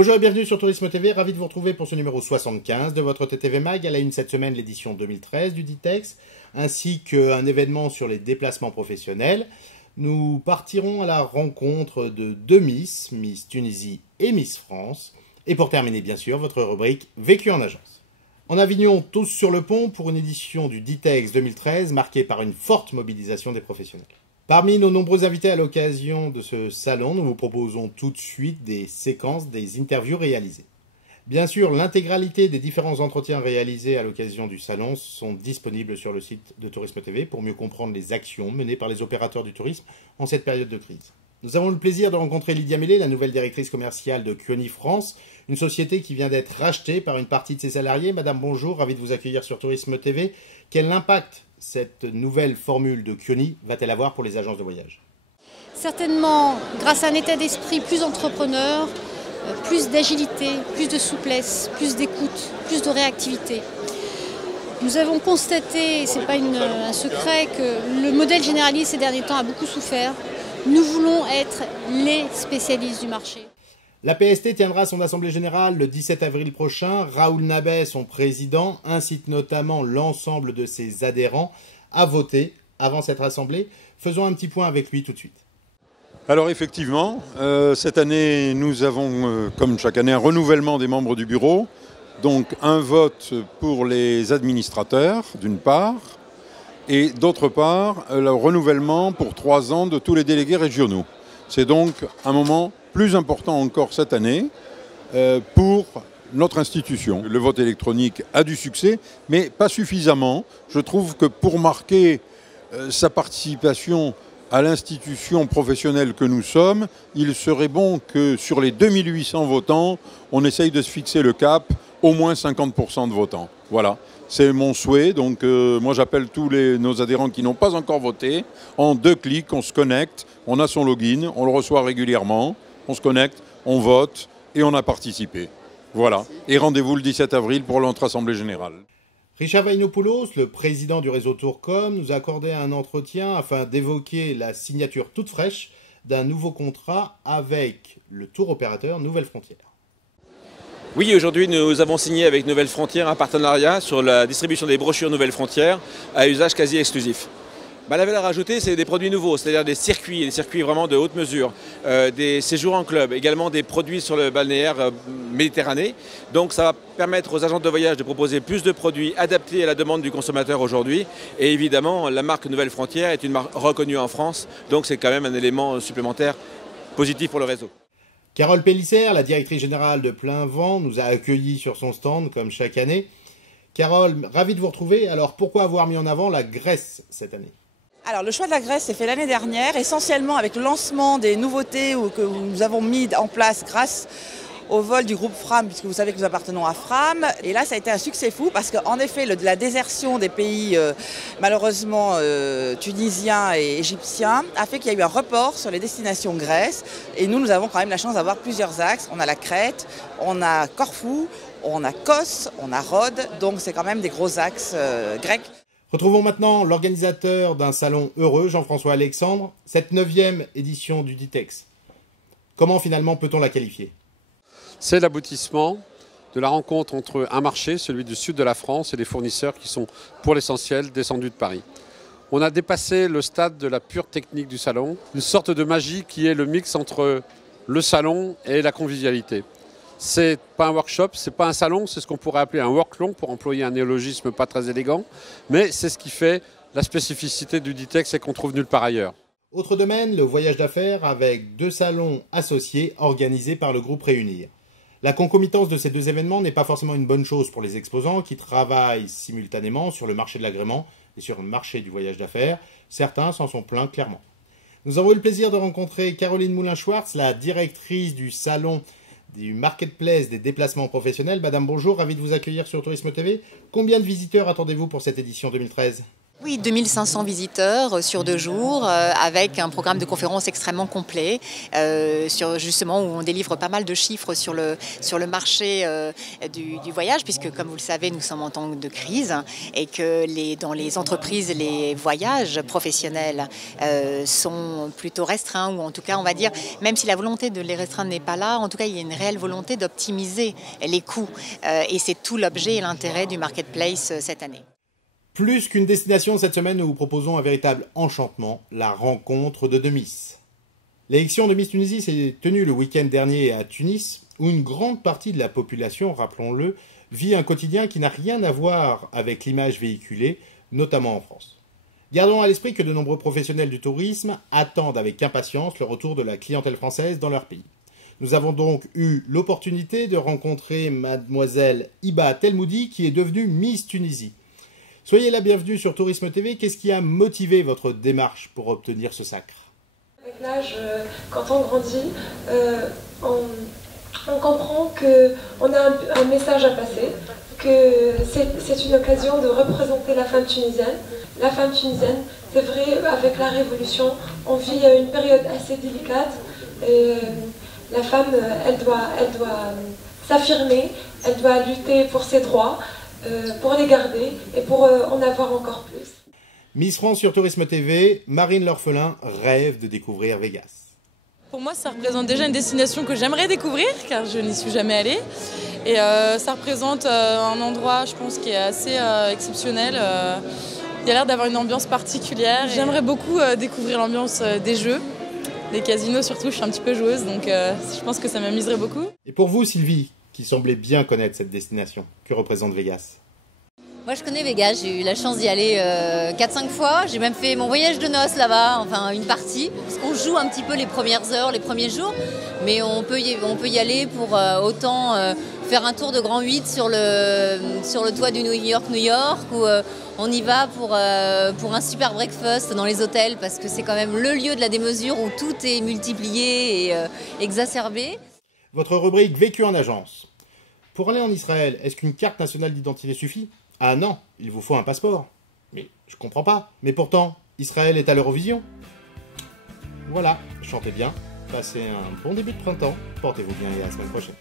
Bonjour et bienvenue sur Tourisme TV, ravi de vous retrouver pour ce numéro 75 de votre TTV Mag. À la une cette semaine, l'édition 2013 du Ditex, ainsi qu'un événement sur les déplacements professionnels. Nous partirons à la rencontre de deux Miss Tunisie et Miss France. Et pour terminer, bien sûr, votre rubrique Vécu en agence. En Avignon, tous sur le pont pour une édition du Ditex 2013 marquée par une forte mobilisation des professionnels. Parmi nos nombreux invités à l'occasion de ce salon, nous vous proposons tout de suite des séquences des interviews réalisées. Bien sûr, l'intégralité des différents entretiens réalisés à l'occasion du salon sont disponibles sur le site de Tourisme TV pour mieux comprendre les actions menées par les opérateurs du tourisme en cette période de crise. Nous avons le plaisir de rencontrer Lydia Mellet, la nouvelle directrice commerciale de Kioni France, une société qui vient d'être rachetée par une partie de ses salariés. Madame, bonjour, ravi de vous accueillir sur Tourisme TV. Quel impact cette nouvelle formule de Kioni va-t-elle avoir pour les agences de voyage? Certainement, grâce à un état d'esprit plus entrepreneur, plus d'agilité, plus de souplesse, plus d'écoute, plus de réactivité. Nous avons constaté, ce n'est pas un secret, que le modèle généraliste ces derniers temps a beaucoup souffert. Nous voulons être les spécialistes du marché. La PST tiendra son assemblée générale le 17 avril prochain. Raoul Nabet, son président, incite notamment l'ensemble de ses adhérents à voter avant cette assemblée. Faisons un petit point avec lui tout de suite. Alors effectivement, cette année, nous avons, comme chaque année, un renouvellement des membres du bureau. Donc un vote pour les administrateurs, d'une part, et d'autre part, le renouvellement pour 3 ans de tous les délégués régionaux. C'est donc un moment plus important encore cette année pour notre institution. Le vote électronique a du succès, mais pas suffisamment. Je trouve que pour marquer sa participation à l'institution professionnelle que nous sommes, il serait bon que sur les 2800 votants, on essaye de se fixer le cap, au moins 50% de votants. Voilà, c'est mon souhait. Donc moi j'appelle tous nos adhérents qui n'ont pas encore voté. En 2 clics, on se connecte, on a son login, on le reçoit régulièrement, on se connecte, on vote et on a participé. Voilà, et rendez-vous le 17 avril pour notre assemblée générale. Richard Vainopoulos, le président du réseau Tourcom, nous a accordé un entretien afin d'évoquer la signature toute fraîche d'un nouveau contrat avec le tour opérateur Nouvelles Frontières. Oui, aujourd'hui nous avons signé avec Nouvelles Frontières un partenariat sur la distribution des brochures Nouvelles Frontières à usage quasi exclusif. La valeur ajoutée, c'est des produits nouveaux, c'est-à-dire des circuits vraiment de haute mesure, des séjours en club, également des produits sur le balnéaire Méditerranée. Donc ça va permettre aux agents de voyage de proposer plus de produits adaptés à la demande du consommateur aujourd'hui. Et évidemment, la marque Nouvelles Frontières est une marque reconnue en France, donc c'est quand même un élément supplémentaire positif pour le réseau. Carole Pellissère, la directrice générale de Plein Vent, nous a accueillis sur son stand comme chaque année. Carole, ravi de vous retrouver. Alors pourquoi avoir mis en avant la Grèce cette année ? Alors le choix de la Grèce s'est fait l'année dernière, essentiellement avec le lancement des nouveautés que nous avons mis en place grâce au vol du groupe Fram, puisque vous savez que nous appartenons à Fram. Et là, ça a été un succès fou, parce qu'en effet, la désertion des pays, malheureusement, tunisiens et égyptiens, a fait qu'il y a eu un report sur les destinations Grèce. Et nous avons quand même la chance d'avoir plusieurs axes. On a la Crète, on a Corfou, on a Kos, on a Rhodes, donc c'est quand même des gros axes grecs. Retrouvons maintenant l'organisateur d'un salon heureux, Jean-François Alexandre, cette 9e édition du Ditex. Comment finalement peut-on la qualifier ? C'est l'aboutissement de la rencontre entre un marché, celui du sud de la France, et des fournisseurs qui sont pour l'essentiel descendus de Paris. On a dépassé le stade de la pure technique du salon, une sorte de magie qui est le mix entre le salon et la convivialité. C'est pas un workshop, c'est pas un salon, c'est ce qu'on pourrait appeler un work-long pour employer un néologisme pas très élégant, mais c'est ce qui fait la spécificité du Ditex et qu'on trouve nulle part ailleurs. Autre domaine, le voyage d'affaires avec 2 salons associés organisés par le groupe Réunir. La concomitance de ces 2 événements n'est pas forcément une bonne chose pour les exposants qui travaillent simultanément sur le marché de l'agrément et sur le marché du voyage d'affaires. Certains s'en sont plaints clairement. Nous avons eu le plaisir de rencontrer Caroline Moulin-Schwartz, la directrice du salon du Marketplace des déplacements professionnels. Madame, bonjour, ravi de vous accueillir sur Tourisme TV. Combien de visiteurs attendez-vous pour cette édition 2013 ? Oui, 2500 visiteurs sur 2 jours, avec un programme de conférences extrêmement complet, justement où on délivre pas mal de chiffres sur le marché du voyage, puisque comme vous le savez, nous sommes en temps de crise et que dans les entreprises, les voyages professionnels sont plutôt restreints, ou en tout cas, on va dire, même si la volonté de les restreindre n'est pas là, en tout cas, il y a une réelle volonté d'optimiser les coûts. Et c'est tout l'objet et l'intérêt du Marketplace cette année. Plus qu'une destination, cette semaine, nous vous proposons un véritable enchantement, la rencontre de 2 Miss. L'élection de Miss Tunisie s'est tenue le week-end dernier à Tunis, où une grande partie de la population, rappelons-le, vit un quotidien qui n'a rien à voir avec l'image véhiculée, notamment en France. Gardons à l'esprit que de nombreux professionnels du tourisme attendent avec impatience le retour de la clientèle française dans leur pays. Nous avons donc eu l'opportunité de rencontrer mademoiselle Hiba Telmoudi, qui est devenue Miss Tunisie. Soyez la bienvenue sur Tourisme TV. Qu'est-ce qui a motivé votre démarche pour obtenir ce sacre? Avec l'âge, quand on grandit, on comprend qu'on a un message à passer, que c'est une occasion de représenter la femme tunisienne. La femme tunisienne, c'est vrai, avec la Révolution, on vit une période assez délicate. Et la femme, elle doit s'affirmer, elle doit lutter pour ses droits, pour les garder et pour en avoir encore plus. Miss France sur Tourisme TV, Marine L'Orphelin rêve de découvrir Vegas. Pour moi, ça représente déjà une destination que j'aimerais découvrir, car je n'y suis jamais allée. Et ça représente un endroit, je pense, qui est assez exceptionnel. Il a l'air d'avoir une ambiance particulière. J'aimerais beaucoup découvrir l'ambiance des jeux, des casinos surtout. Je suis un petit peu joueuse, donc je pense que ça m'amuserait beaucoup. Et pour vous, Sylvie, qui semblait bien connaître cette destination, que représente Vegas? Moi je connais Vegas, j'ai eu la chance d'y aller 4-5 fois, j'ai même fait mon voyage de noces là-bas, enfin une partie. On joue un petit peu les premières heures, les premiers jours, mais on peut y aller pour autant faire un tour de Grand 8 sur le toit du New York, ou on y va pour un super breakfast dans les hôtels, parce que c'est quand même le lieu de la démesure où tout est multiplié et exacerbé. Votre rubrique Vécu en agence. Pour aller en Israël, est-ce qu'une carte nationale d'identité suffit? Ah non, il vous faut un passeport. Mais je comprends pas. Mais pourtant, Israël est à l'Eurovision. Voilà, chantez bien, passez un bon début de printemps, portez-vous bien et à la semaine prochaine.